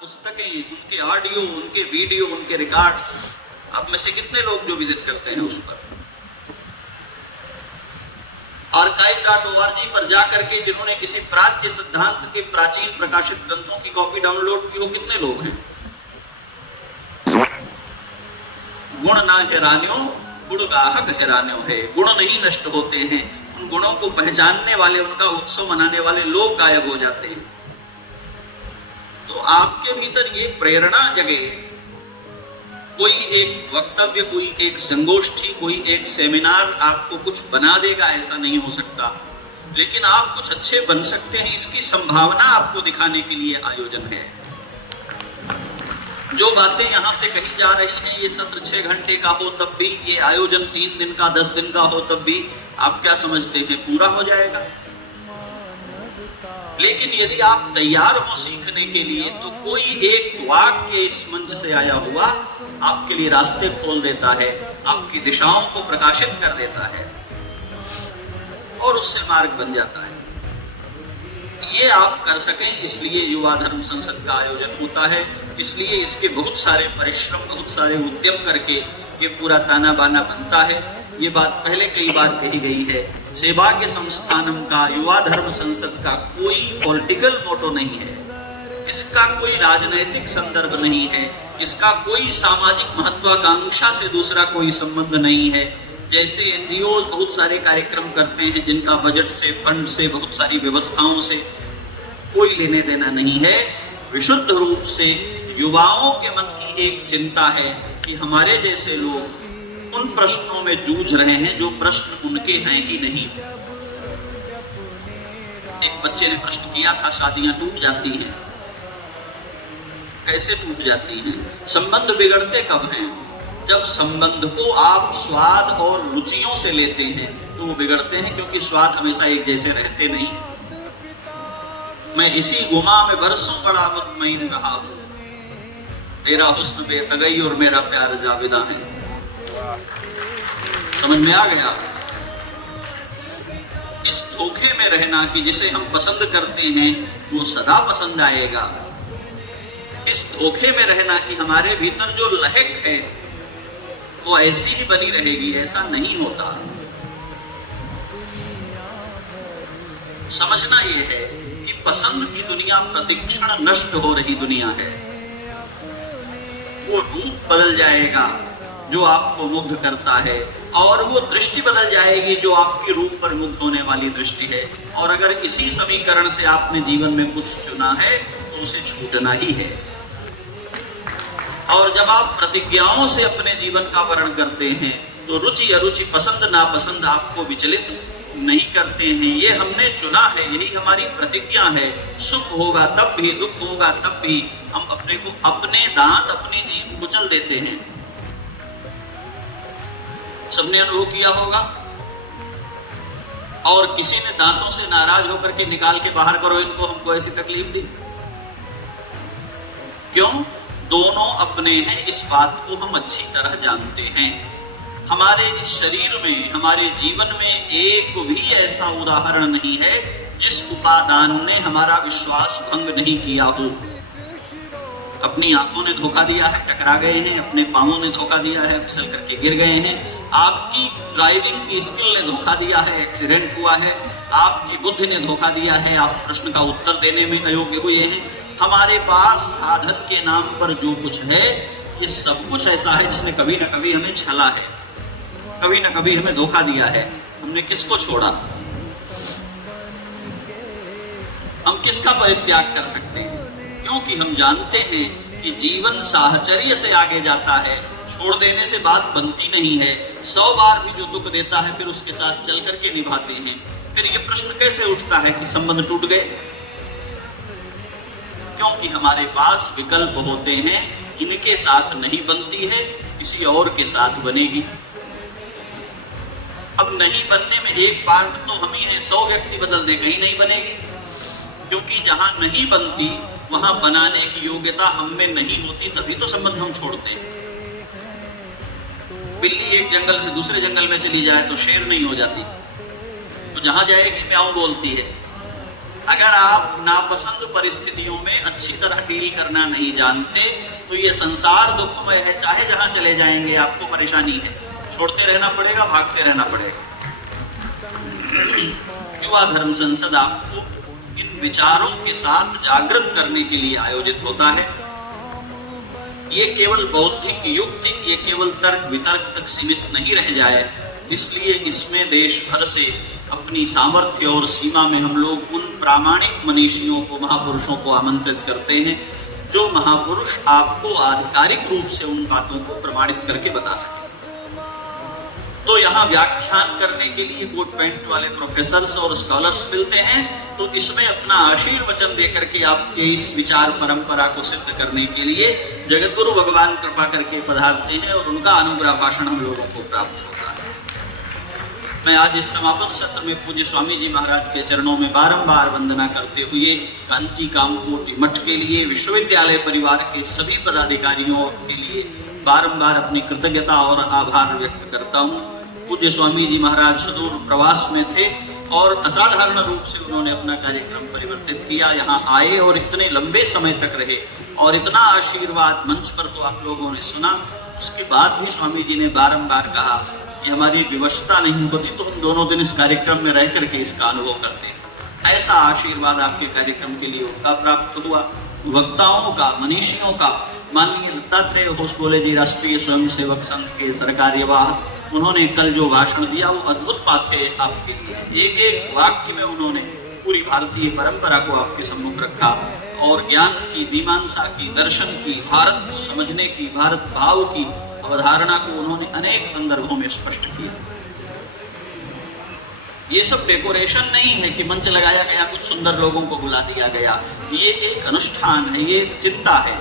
पुस्तकें, उनके ऑडियो, उनके वीडियो, उनके रिकॉर्ड्स, आप में से कितने लोग जो विजिट करते हैं उस पर? archive.org पर जाकर के जिन्होंने किसी प्राच्य सिद्धांत के प्राचीन प्रकाशित ग्रंथों की कॉपी डाउनलोड की हो, कितने लोग हैं? गुण ना हैरान्यो गुण गाहक हैरान्यो है। गुण नहीं नष्ट होते हैं, उन गुणों को पहचानने वाले, उनका उत्सव मनाने वाले लोग गायब हो जाते हैं। तो आपके भीतर ये प्रेरणा जगे, कोई एक वक्तव्य, कोई एक संगोष्ठी, कोई एक सेमिनार आपको कुछ बना देगा ऐसा नहीं हो सकता, लेकिन आप कुछ अच्छे बन सकते हैं, इसकी संभावना आपको दिखाने के लिए आयोजन है। जो बातें यहाँ से कही जा रही हैं, ये सत्र 6 घंटे का हो तब भी, ये आयोजन 3 दिन का, 10 दिन का हो तब भी, आप क्या समझते हैं पूरा हो जाएगा? लेकिन यदि आप तैयार हो सीखने के लिए, तो कोई एक वाक्य इस मंच से आया हुआ आपके लिए रास्ते खोल देता है, आपकी दिशाओं को प्रकाशित कर देता है और उससे मार्ग बन जाता है। ये आप कर सकें, इसलिए युवा धर्म संसद का आयोजन होता है, इसलिए इसके बहुत सारे परिश्रम, बहुत सारे उद्यम करके ये पूरा ताना बाना बनता है। ये बात पहले कई बार कही गई है, सेवाग्य संस्थानम का, युवा धर्म संसद का कोई पॉलिटिकल मोटो नहीं है, इसका कोई राजनैतिक संदर्भ नहीं है, इसका कोई सामाजिक महत्वाकांक्षा से दूसरा कोई संबंध नहीं है। जैसे एनजीओ बहुत सारे कार्यक्रम करते हैं जिनका बजट से, फंड से, बहुत सारी व्यवस्थाओं से कोई लेने देना नहीं है, विशुद्ध रूप से युवाओं के मन की एक चिंता है कि हमारे जैसे लोग उन प्रश्नों में जूझ रहे हैं जो प्रश्न उनके हैं ही नहीं। एक बच्चे ने प्रश्न किया था, शादियां टूट जाती हैं, कैसे टूट जाती हैं? संबंध बिगड़ते कब हैं? जब संबंध को आप स्वाद और रुचियों से लेते हैं तो वो बिगड़ते हैं, क्योंकि स्वाद हमेशा एक जैसे रहते नहीं। मैं इसी गुमा में बरसों बड़ा मुतमईन रहा हूं, तेरा हुस्न बेतगई और मेरा प्यार जाविदा है। समझ में आ गया? इस धोखे में रहना कि जिसे हम पसंद करते हैं वो सदा पसंद आएगा, इस धोखे में रहना कि हमारे भीतर जो लहक है वो ऐसी ही बनी रहेगी, ऐसा नहीं होता। समझना यह है कि पसंद की दुनिया प्रतिक्षण नष्ट हो रही दुनिया है। वो रूप बदल जाएगा जो आपको मुग्ध करता है, और वो दृष्टि बदल जाएगी जो आपकी रूप पर मुग्ध होने वाली दृष्टि है। और अगर इसी समीकरण से आपने जीवन में कुछ चुना है तो उसे छूटना ही है। और जब आप प्रतिज्ञाओं से अपने जीवन का वर्ण करते हैं तो रुचि अरुचि, पसंद नापसंद आपको विचलित नहीं करते हैं। ये हमने चुना है, यही हमारी प्रतिज्ञा है। सुख होगा तब भी, दुख होगा तब भी हम अपने को, अपने दांत, अपनी जीभ कुचल देते हैं। सबने अनुभव किया होगा। और किसी ने दांतों से नाराज होकर के निकाल के बाहर करो इनको, हमको ऐसी तकलीफ दी, क्यों? दोनों अपने हैं, इस बात को हम अच्छी तरह जानते हैं। हमारे इस शरीर में, हमारे जीवन में एक भी ऐसा उदाहरण नहीं है जिस उपादान ने हमारा विश्वास भंग नहीं किया हो। अपनी आंखों ने धोखा दिया है, टकरा गए हैं, अपने पांवों ने धोखा दिया है, फिसल करके गिर गए हैं, आपकी ड्राइविंग की स्किल ने धोखा दिया है, एक्सीडेंट हुआ है, आपकी बुद्धि ने धोखा दिया है, आप प्रश्न का उत्तर देने में अयोग्य हुए हैं। हमारे पास साधन के नाम पर जो कुछ है, ये सब कुछ ऐसा है जिसने कभी न कभी हमें छला है, कभी न कभी हमें धोखा दिया है। हमने किसको छोड़ा? हम किसका परित्याग कर सकते हैं? क्योंकि हम जानते हैं कि जीवन साहचर्य से आगे जाता है, छोड़ देने से बात बनती नहीं है। 100 बार भी जो दुख देता है फिर उसके साथ चल करके निभाते हैं। फिर ये प्रश्न कैसे उठता है कि संबंध टूट गए? क्योंकि हमारे पास विकल्प होते हैं, इनके साथ नहीं बनती है, किसी और के साथ बनेगी। अब नहीं बनने में एक पार्ट तो हम ही हैं, 100 व्यक्ति बदल दे, कहीं नहीं बनेगी। क्योंकि जहां नहीं बनती वहां बनाने की योग्यता हम में नहीं होती, तभी तो संबंध हम छोड़ते हैं। बिल्ली एक जंगल से दूसरे जंगल में चली जाए तो शेर नहीं हो जाती, तो जहां जाएगी म्याऊं बोलती है। अगर आप नापसंद परिस्थितियों में अच्छी तरह डील करना नहीं जानते तो ये संसार दुखमय है, चाहे जहां चले जाएंगे आपको परेशानी है, छोड़ते रहना पड़ेगा, भागते रहना पड़ेगा। युवा धर्म संसद आपको इन विचारों के साथ जागृत करने के लिए आयोजित होता है। ये केवल बौद्धिक युक्ति, ये केवल तर्क वितर्क तक सीमित नहीं रह जाए, इसलिए इसमें देश भर से अपनी सामर्थ्य और सीमा में हम लोग उन प्रामाणिक मनीषियों को, महापुरुषों को आमंत्रित करते हैं जो महापुरुष आपको आधिकारिक रूप से उन बातों को प्रमाणित करके बता सके। तो यहाँ व्याख्यान करने के लिए कोट पैंट वाले प्रोफेसर्स और स्कॉलर्स मिलते हैं, तो इसमें अपना आशीर्वचन देकर के आपके इस विचार परंपरा को सिद्ध करने के लिए जगतगुरु भगवान कृपा करके पधारते हैं और उनका अनुग्रह भाषण हम लोगों को प्राप्त होता है। मैं आज इस समापन सत्र में पूज्य स्वामी जी महाराज के चरणों में बारंबार वंदना करते हुए कांची कामकोटि मठ के लिए, विश्वविद्यालय परिवार के सभी पदाधिकारियों के लिए बारंबार अपनी कृतज्ञता और आभार व्यक्त करता हूँ। पूज्य स्वामी जी महाराज सुदूर प्रवास में थे और असाधारण रूप से उन्होंने अपना कार्यक्रम परिवर्तित किया, यहाँ आए और इतने लंबे समय तक रहे और इतना आशीर्वाद मंच पर तो आप लोगों ने सुना। उसके बाद भी स्वामी जी ने बारंबार कहा कि हमारी विवशता नहीं होती तो हम दोनों दिन इस कार्यक्रम में रह करके इसका अनुभव करते। ऐसा आशीर्वाद आपके कार्यक्रम के लिए उनका प्राप्त हुआ। वक्ताओं का, मनीषियों का, माननीय दत्तात्रेय होश बोले जी राष्ट्रीय स्वयंसेवक संघ के सरकार्यवाह, उन्होंने कल जो भाषण दिया वो अद्भुत बात है आपके लिए। एक एक वाक्य में उन्होंने पूरी भारतीय परंपरा को आपके सम्मुख रखा और ज्ञान की, मीमांसा की, दर्शन की, भारत को समझने की, भारत भाव की अवधारणा को उन्होंने अनेक संदर्भों में स्पष्ट किया। ये सब डेकोरेशन नहीं है कि मंच लगाया गया, कुछ सुंदर लोगों को बुला दिया गया। ये एक अनुष्ठान है, ये एक चिंता है,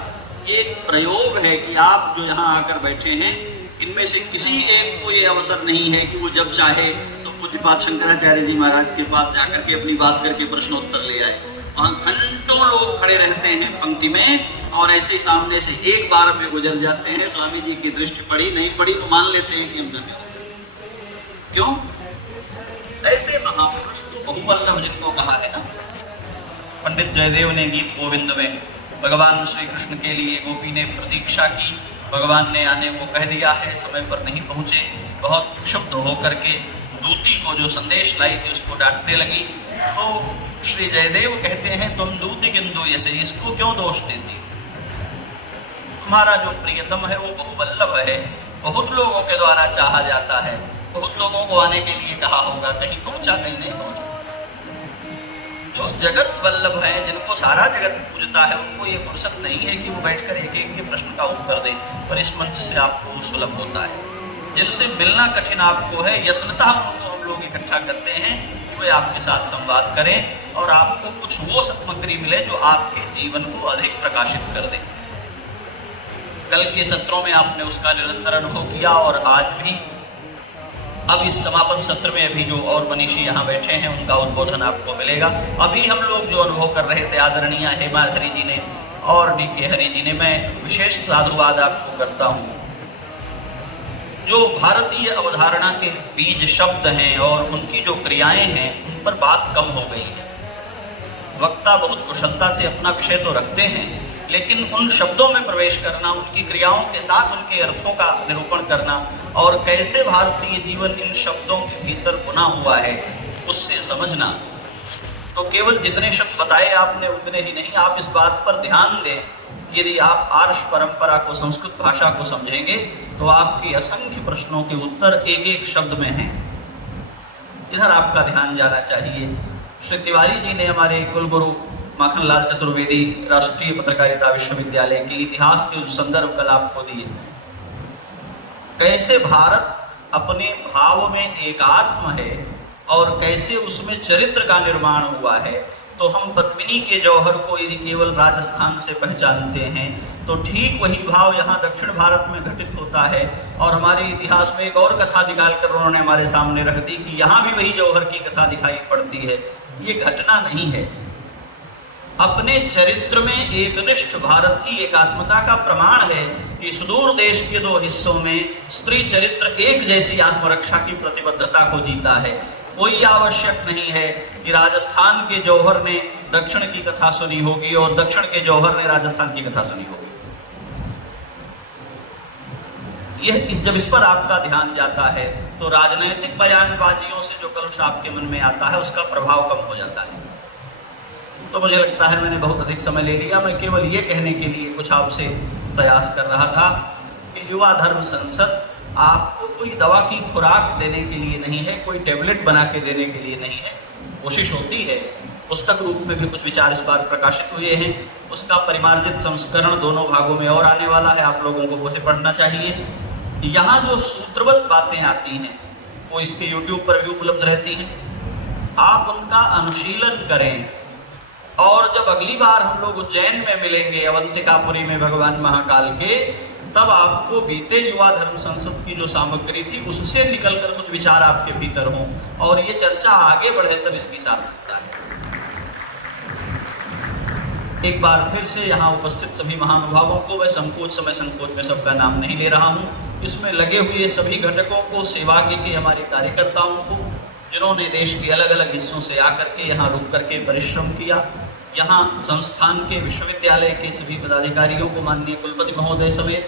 ये एक प्रयोग है कि आप जो यहाँ आकर बैठे हैं इनमें से किसी एक को ये अवसर नहीं है कि वो जब चाहे तो पूज्यपाद शंकराचार्य जी महाराज के पास जाकर के अपनी बात करके प्रश्नोत्तर ले आए। वहाँ घंटों लोग खड़े रहते हैं पंक्ति में और ऐसे ही सामने से एक बार में गुजर जाते हैं। स्वामी जी की दृष्टि पड़ी नहीं पड़ी वो मान लेते हैं कि हम धन्य हो गए। क्यों? ऐसे महापुरुष तो बहुवल्लभ जिनको कहा है ना। पंडित जयदेव ने गीत गोविंद में भगवान श्री कृष्ण के लिए गोपी ने प्रतीक्षा की, भगवान ने आने को कह दिया है, समय पर नहीं पहुंचे, बहुत क्षुब्ध होकर के दूती को जो संदेश लाई थी उसको डांटने लगी। तो श्री जयदेव कहते हैं तुम दूती किंतु ऐसे इसको क्यों दोष देती हो? तुम्हारा जो प्रियतम है वो बहुवल्लभ है, बहुत लोगों के द्वारा चाहा जाता है, बहुत लोगों को आने के लिए कहा होगा, कहीं पहुंचा कहीं नहीं पहुंचा। जो जगत वल्लभ है, जिनको सारा जगत पूजता है, उनको ये फुर्सत नहीं है कि वो बैठकर एक एक के प्रश्न का उत्तर दें, पर इस मंच से आपको सुलभ होता है। जिनसे मिलना कठिन आपको है, यत्नतः उनको हम लोग इकट्ठा करते हैं, वे आपके साथ संवाद करें और आपको कुछ वो सामग्री मिले जो आपके जीवन को अधिक प्रकाशित कर दे। कल के सत्रों में आपने उसका निरंतर अनुभव किया और आज भी। अब इस समापन सत्र में अभी जो और मनीषी यहाँ बैठे हैं उनका उद्बोधन आपको मिलेगा। अभी हम लोग जो अनुभव कर रहे थे आदरणीय हेमा हरि जी ने और डी.के. हरि जी ने, मैं विशेष साधुवाद आपको करता हूँ। जो भारतीय अवधारणा के बीज शब्द हैं और उनकी जो क्रियाएं हैं उन पर बात कम हो गई है। वक्ता बहुत कुशलता से अपना विषय तो रखते हैं, लेकिन उन शब्दों में प्रवेश करना, उनकी क्रियाओं के साथ उनके अर्थों का निरूपण करना और कैसे भारतीय जीवन इन शब्दों के भीतर बुना हुआ है उससे समझना। तो केवल जितने शब्द बताए आपने उतने ही नहीं, आप इस बात पर ध्यान दें कि यदि आप आर्ष परंपरा को, संस्कृत भाषा को समझेंगे तो आपके असंख्य प्रश्नों के उत्तर एक एक शब्द में हैं। इधर आपका ध्यान जाना चाहिए। श्री तिवारी जी ने, हमारे कुलगुरु माखनलाल चतुर्वेदी राष्ट्रीय पत्रकारिता विश्वविद्यालय के इतिहास के संदर्भ कल आपको दिए। कैसे भारत अपने भाव में एकात्म है और कैसे उसमें चरित्र का निर्माण हुआ है। तो हम पद्मिनी के जौहर को यदि केवल राजस्थान से पहचानते हैं तो ठीक वही भाव यहाँ दक्षिण भारत में घटित होता है। और हमारे इतिहास में एक और कथा निकालकर उन्होंने हमारे सामने रख दी कि यहाँ भी वही जौहर की कथा दिखाई पड़ती है। ये घटना नहीं है, अपने चरित्र में एकनिष्ठ भारत की एकात्मता का प्रमाण है कि सुदूर देश के दो हिस्सों में स्त्री चरित्र एक जैसी आत्मरक्षा की प्रतिबद्धता को जीता है। कोई आवश्यक नहीं है कि कि राजस्थान के जौहर ने दक्षिण की कथा सुनी होगी और दक्षिण के जौहर ने राजस्थान की कथा सुनी होगी। जब इस पर आपका ध्यान जाता है तो राजनैतिक बयानबाजियों से जो कलुष आपके मन में आता है उसका प्रभाव कम हो जाता है। तो मुझे लगता है मैंने बहुत अधिक समय ले लिया। मैं केवल ये कहने के लिए कुछ आपसे प्रयास कर रहा था कि युवा धर्म संसद आपको कोई दवा की खुराक देने के लिए नहीं है, कोई टेबलेट बना के देने के लिए नहीं है। कोशिश होती है, पुस्तक रूप में भी कुछ विचार इस बार प्रकाशित हुए हैं, उसका परिमार्जित संस्करण दोनों भागों में और आने वाला है, आप लोगों को उसे पढ़ना चाहिए। यहाँ जो सूत्रबद्ध बातें आती हैं वो इसके YouTube पर भी उपलब्ध रहती हैं, आप उनका अनुशीलन करें। और जब अगली बार हम लोग उज्जैन में मिलेंगे अवंतिकापुरी में भगवान महाकाल के, तब आपको बीते युवा धर्म संसद की जो सामग्री थी उससे निकलकर कुछ विचार आपके भीतर हों और ये चर्चा आगे बढ़े, तब इसकी सार्थकता है। एक बार फिर से यहाँ उपस्थित सभी महानुभावों को मैं समय संकोच में सबका नाम नहीं ले रहा हूँ, इसमें लगे हुए सभी घटकों को, सेवाग्य के हमारे कार्यकर्ताओं को, जिन्होंने देश के अलग अलग हिस्सों से आकर के यहाँ रुक करके परिश्रम किया, यहाँ संस्थान के विश्वविद्यालय के सभी पदाधिकारियों को माननीय कुलपति महोदय समेत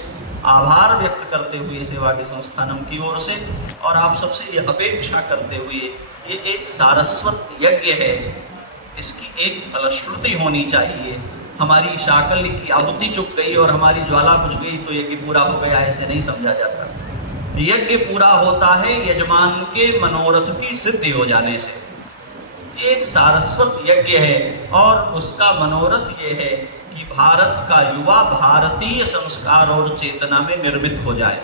आभार व्यक्त करते हुए सेवाग्य संस्थानम की ओर से, और आप सबसे ये अपेक्षा करते हुए, ये एक सारस्वत यज्ञ है, इसकी एक फलश्रुति होनी चाहिए। हमारी शाकल्य की आहुति चुक गई और हमारी ज्वाला बुझ गई तो यज्ञ पूरा हो गया, ऐसे नहीं समझा जाता। यज्ञ पूरा होता है यजमान के मनोरथ की सिद्धि हो जाने से। एक सारस्वत यज्ञ है और उसका मनोरथ ये है कि भारत का युवा भारतीय संस्कार और चेतना में निर्मित हो जाए।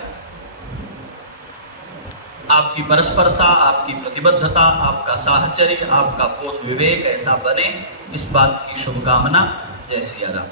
आपकी परस्परता, आपकी प्रतिबद्धता, आपका साहचर्य, आपका बोध विवेक ऐसा बने, इस बात की शुभकामना। जय सिया राम।